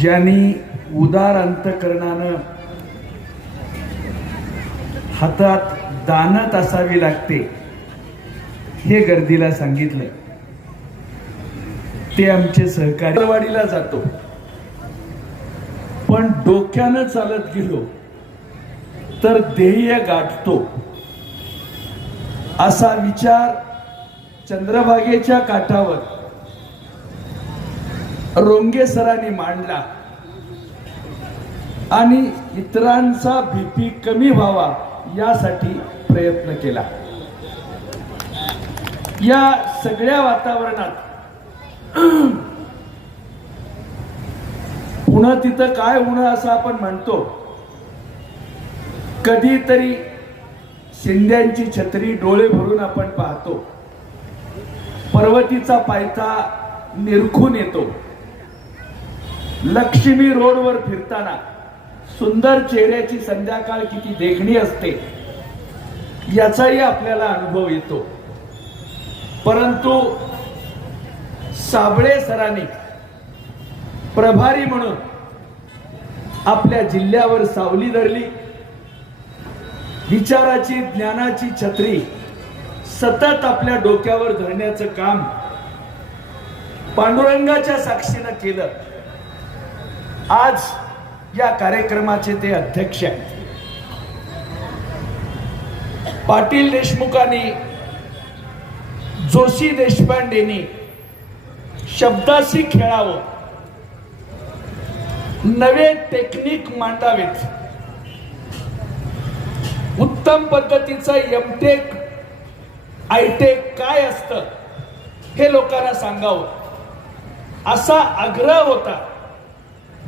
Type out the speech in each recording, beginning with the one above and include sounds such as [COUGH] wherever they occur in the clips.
ज्यांनी उदार अंतकरणानं हातात दानत असावी लागते हे गर्दीला सांगितलं ते आमचे सहकारी वाडीला जातो. पण डोक्यानं चालत गेलो तर ध्येय गाठतो. असा विचार चंद्रभागेच्या काठावर रोंगे सरांनी मांडला. आणि इतरांचा भीती कमी व्हावा यासाठी प्रयत्न केला. या सगळ्या वातावरणात [CLEARS THROAT] पुन्हा तिथं काय होणं असं आपण म्हणतो? कधीतरी शिंद्यांची छत्री डोळे भरून आपण पाहतो. पर्वतीचा पायथा निरखून येतो. लक्ष्मी रोडवर फिरताना सुंदर चेहऱ्याची संध्याकाळ किती देखणी असते याचाही आपल्याला अनुभव येतो. परंतु साबळे सरांनी प्रभारी म्हणून आपल्या जिल्ह्यावर सावली धरली. विचाराची ज्ञानाची छत्री सतत आपल्या डोक्यावर धरण्याचं काम पांडुरंगाच्या साक्षीनं केलं. आज या कार्यक्रमाचे ते अध्यक्ष आहेत. पाटील देशमुखांनी जोशी देशपांडेनी शब्दाशी खेळावं. नवे टेक्निक मांडावेत. उत्तम पद्धतीचं एमटेक आयटेक काय असतं हे लोकांना सांगावं. असा आग्रह होता.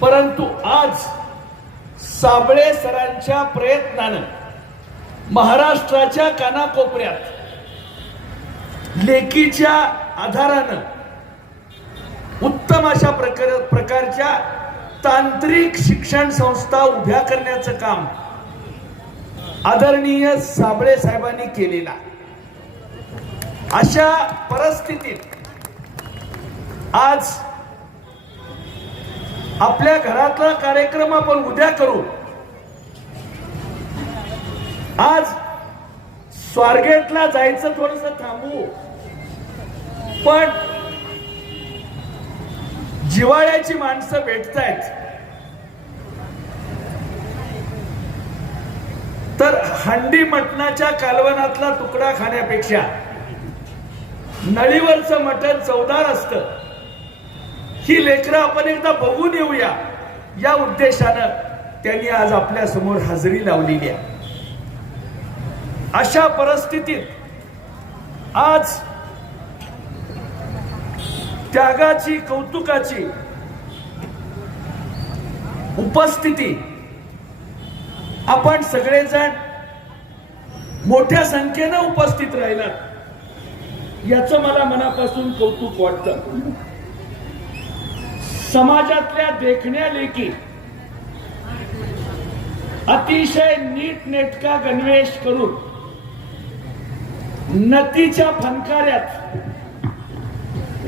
परंतु आज साबळे सरांच्या प्रयत्नानं महाराष्ट्राच्या कानाकोपऱ्यात लेखीच्या आधारानं उत्तम अशा प्रकार प्रकारच्या तांत्रिक शिक्षण संस्था उभ्या करण्याचं काम आदरणीय साबळे साहेबांनी केलेला अशा परिस्थितीत आज आपल्या घरातला कार्यक्रम आपण उद्या करू. आज स्वारगेटला जायचं थोडस थांबू. पण जिवाळ्याची माणसं भेटतायत. तर हंडी मटणाच्या कालवनातला तुकडा खाण्यापेक्षा नळीवरचं मटण चवदार असत. ही लेकरं आपण एकदा बघून येऊया. या उद्देशानं त्यांनी आज आपल्यासमोर हजेरी लावलेली आहे. अशा परिस्थितीत आज त्यागाची कौतुकाची उपस्थिती आपण सगळेजण मोठ्या संख्येनं उपस्थित राहिलात. याचं मला मनापासून कौतुक वाटतं. समाजातल्या देखण्या लेखी अतिशय नीट नेटका गणवेश करून नतीच्या फनकाऱ्यात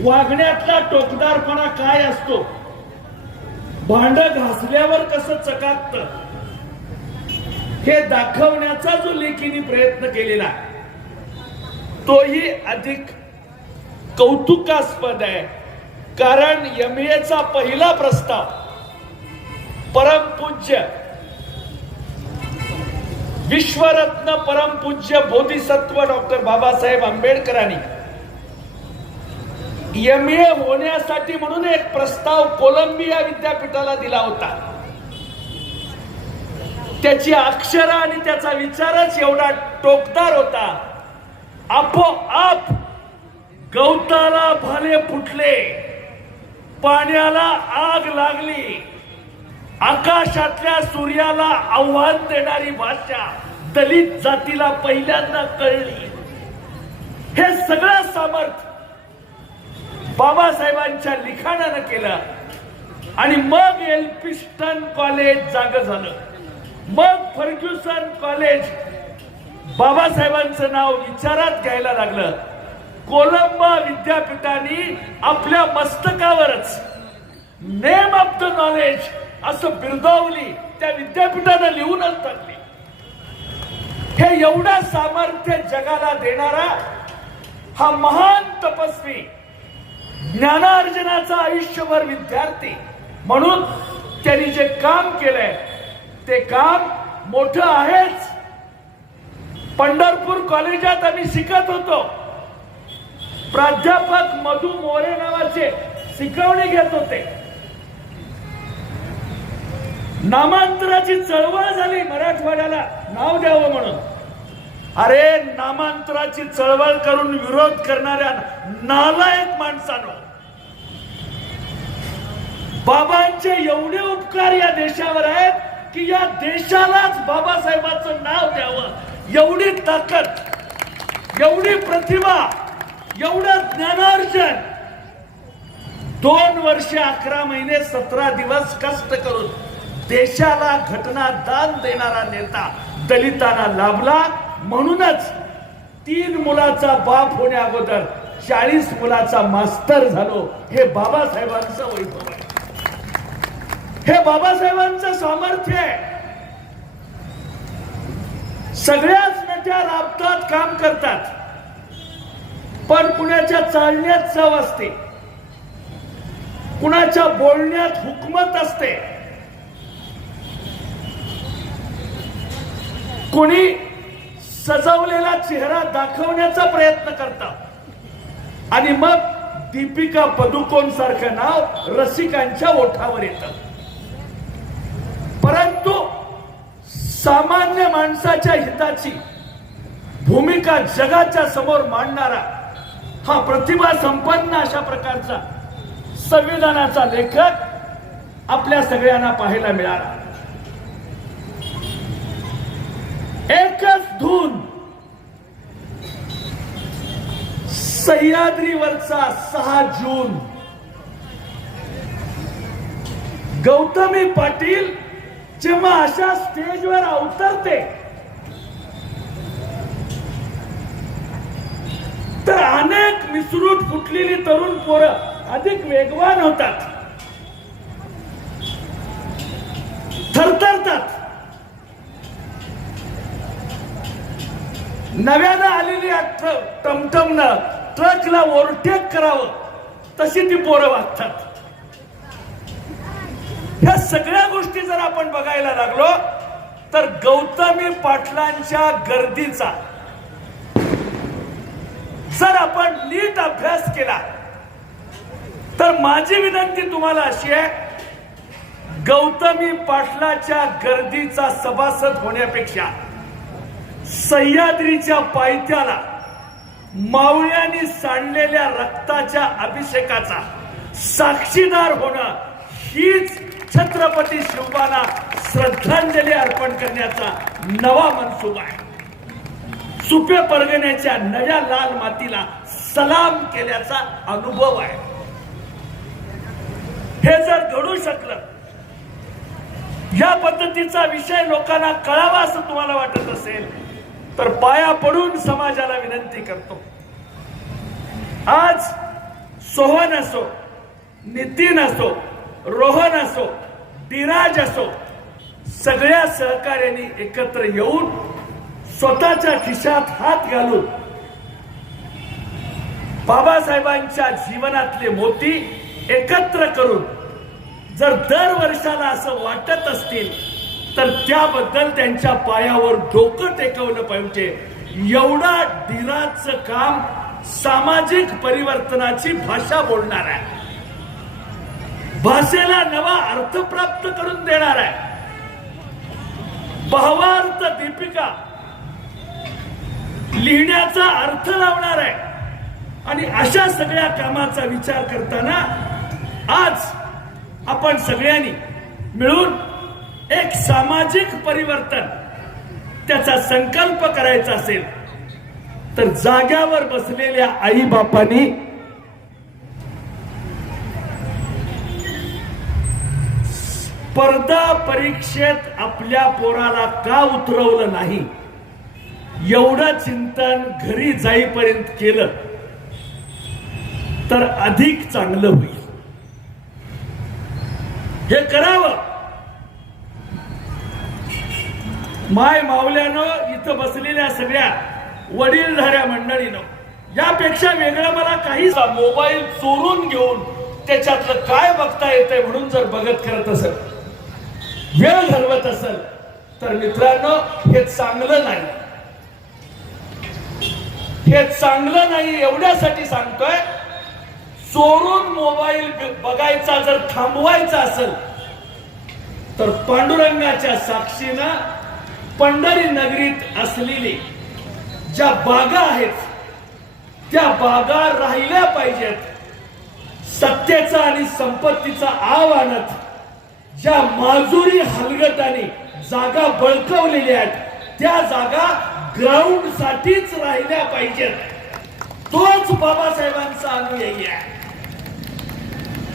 वागण्यातला टोकदारपणा काय असतो? भांड घासल्यावर कसं चकाकत? हे दाखवण्याचा जो लेखीने प्रयत्न केलेला तोही अधिक कौतुकास्पद आहे. कारण यमएचा पहिला प्रस्ताव परमपूज्य विश्वरत्न परमपूज्य बोधिसत्व डॉक्टर बाबासाहेब आंबेडकरांनी एम ए होण्यासाठी म्हणून एक प्रस्ताव कोलंबिया विद्यापीठाला दिला होता. त्याची अक्षर आणि त्याचा विचारच एवढा टोकदार होता. आपोआप गवताला भाले फुटले. पाण्याला आग लागली. आकाशातल्या सूर्याला आव्हान देणारी भाषा दलित जातीला पहिल्यांदा कळली. हे सगळं सामर्थ्य बाबासाहेबांच्या लिखाणानं केलं. आणि मग एल्फिस्टन कॉलेज जाग झालं. मग फर्ग्युसन कॉलेज बाबासाहेबांचं नाव विचारात घ्यायला लागलं. कोलंबा विद्यापीठाने आपल्या मस्तकावरच नेम ऑफ द नॉलेज असं बिरदावली त्या विद्यापीठानं लिहूनच टाकली हे एवढं सामर्थ्य जगाला देणारा हा महान तपस्वी ज्ञानार्जनाचा आयुष्यभर विद्यार्थी. म्हणून त्यांनी जे काम केलंय ते काम मोठं आहेच. पंढरपूर कॉलेजात आम्ही शिकत होतो. प्राध्यापक मधु मोरे नावाचे शिकवणी घेत होते. नामांतराची चळवळ झाली मराठवाड्याला. नाव द्यावं म्हणून. अरे नामांतराची चळवळ करून विरोध करणाऱ्या नालायक माणसानो बाबांचे एवढे उपकार या देशावर आहेत की या देशालाच बाबासाहेबांचं नाव द्यावं. एवढी ताकद एवढी प्रतिभा एवढं ज्ञानार्जन. दोन वर्ष अकरा महिने सतरा दिवस कष्ट करून देशाला घटना दान देणारा नेता दलितांना लाभला. म्हणूनच तीन मुलाचा बाप होण्या अगोदर चाळीस मुलाचा मास्तर झालो हे बाबासाहेबांचं वैभव आहे. हे बाबासाहेबांचं सामर्थ्य आहे. सगळ्याच नेत्या राबतात काम करतात. पण कुणाच्या चालण्यात चव असते. कुणाच्या बोलण्यात हुकमत असते. कुणी सजवलेला चेहरा दाखवण्याचा प्रयत्न करतात आणि मग दीपिका पदुकोण सारखं नाव रसिकांच्या ओठावर येत. परंतु सामान्य माणसाच्या हिताची भूमिका जगाच्या समोर मांडणारा हा प्रतिभा संपन्न अशा प्रकारचा संविधानाचा लेखक आपल्या सगळ्यांना पाहायला मिळाला. एकच धून सह्याद्रीवरचा सहा जून. गौतमी पाटील जेव्हा अशा स्टेजवर अवतरते तर विसरून फुटलेली तरुण पोरं अधिक वेगवान होतात. थरथरतात. नव्यानं आलेली टमटमनं ट्रकला ओव्हरटेक करावं तशी ती पोरं वागतात. ह्या सगळ्या गोष्टी जर आपण बघायला लागलो तर गौतमी पाटलांच्या गर्दीचा जर आपण नीट अभ्यास केला तर माझी विनंती तुम्हाला अशी आहे गौतमी पाटलाच्या गर्दीचा सभासद होण्यापेक्षा सह्याद्रीच्या पायथ्याला मावळ्यांनी सांडलेल्या रक्ताच्या अभिषेकाचा साक्षीदार होणं हीच छत्रपती शिवबाला श्रद्धांजली अर्पण करण्याचा नवा मनसुबा आहे. सुपे परगण्याच्या नव्या लाल मातीला सलाम केल्याचा अनुभव आहे. हे जर घडू शकलं या पद्धतीचा विषय लोकांना कळावा असं तुम्हाला वाटत असेल तर पाया पडून समाजाला विनंती करतो. आज सोहन असो नितीन असो रोहन असो धीराज असो सगळ्या सहकार्यांनी एकत्र येऊन स्वतःच्या खिशात हात घालून बाबासाहेबांच्या जीवनातले मोती एकत्र करून जर दर वर्षाला असं वाटत असतील तर त्याबद्दल त्यांच्या पायावर डोकं टेकवलं पाहिजे. एवढा धीराचं काम सामाजिक परिवर्तनाची भाषा बोलणार आहे. भाषेला नवा अर्थ प्राप्त करून देणार आहे. भावार्थ दीपिका लिहिण्याचा अर्थ लावणार आहे. आणि अशा सगळ्या कामाचा विचार करताना आज आपण सगळ्यांनी मिळून एक सामाजिक परिवर्तन त्याचा संकल्प करायचा असेल तर जाग्यावर बसलेल्या आई बापांनी स्पर्धा परीक्षेत आपल्या पोराला का उतरवलं नाही? एवढं चिंतन घरी जाईपर्यंत केलं तर अधिक चांगलं होईल. हे करावं. माय मावल्यानं इथं बसलेल्या सगळ्या वडीलधाऱ्या मंडळीनं यापेक्षा वेगळं मला काही मोबाईल चोरून घेऊन त्याच्यातलं काय बघता येतंय म्हणून जर बघत करत असेल वेळ घालवत असेल तर मित्रांनो हे चांगलं नाही. हे चांगलं नाही एवढ्यासाठी सांगतोय चोरून मोबाईल बघायचा जर थांबवायचा असेल तर पांडुरंगाच्या साक्षीनं पंढरी नगरीत असलेली ज्या बागा आहेत त्या बागा राहिल्या पाहिजेत. सत्तेचा आणि संपत्तीचा आव आणत ज्या माजुरी हलगटाने जागा बळकवलेल्या आहेत त्या जागा ग्राउंड साठीच राहिल्या पाहिजेत. तोच बाबासाहेबांचा अनुयायी आहे.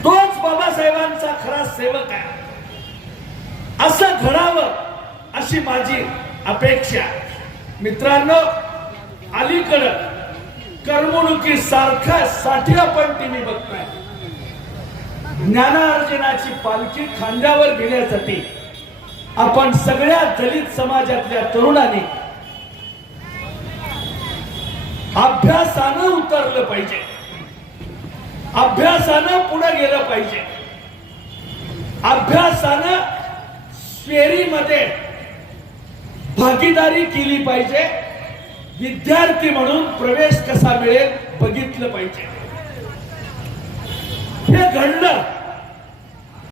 तोच बाबासाहेबांचा खरा सेवक आहे. असं घडावं अशी माझी अपेक्षा. मित्रांनो अलीकडं करमणुकी सारखा साठी आपण टीव्ही बघताय. ज्ञानार्जनाची पालखी खांद्यावर घेण्यासाठी आपण सगळ्या दलित समाजातल्या तरुणांनी अभ्यासानं उतरलं पाहिजे. अभ्यासानं पुढे गेलं पाहिजे. अभ्यासानं फेरीमध्ये भागीदारी केली पाहिजे. विद्यार्थी म्हणून प्रवेश कसा मिळेल बघितलं पाहिजे. हे घडलं.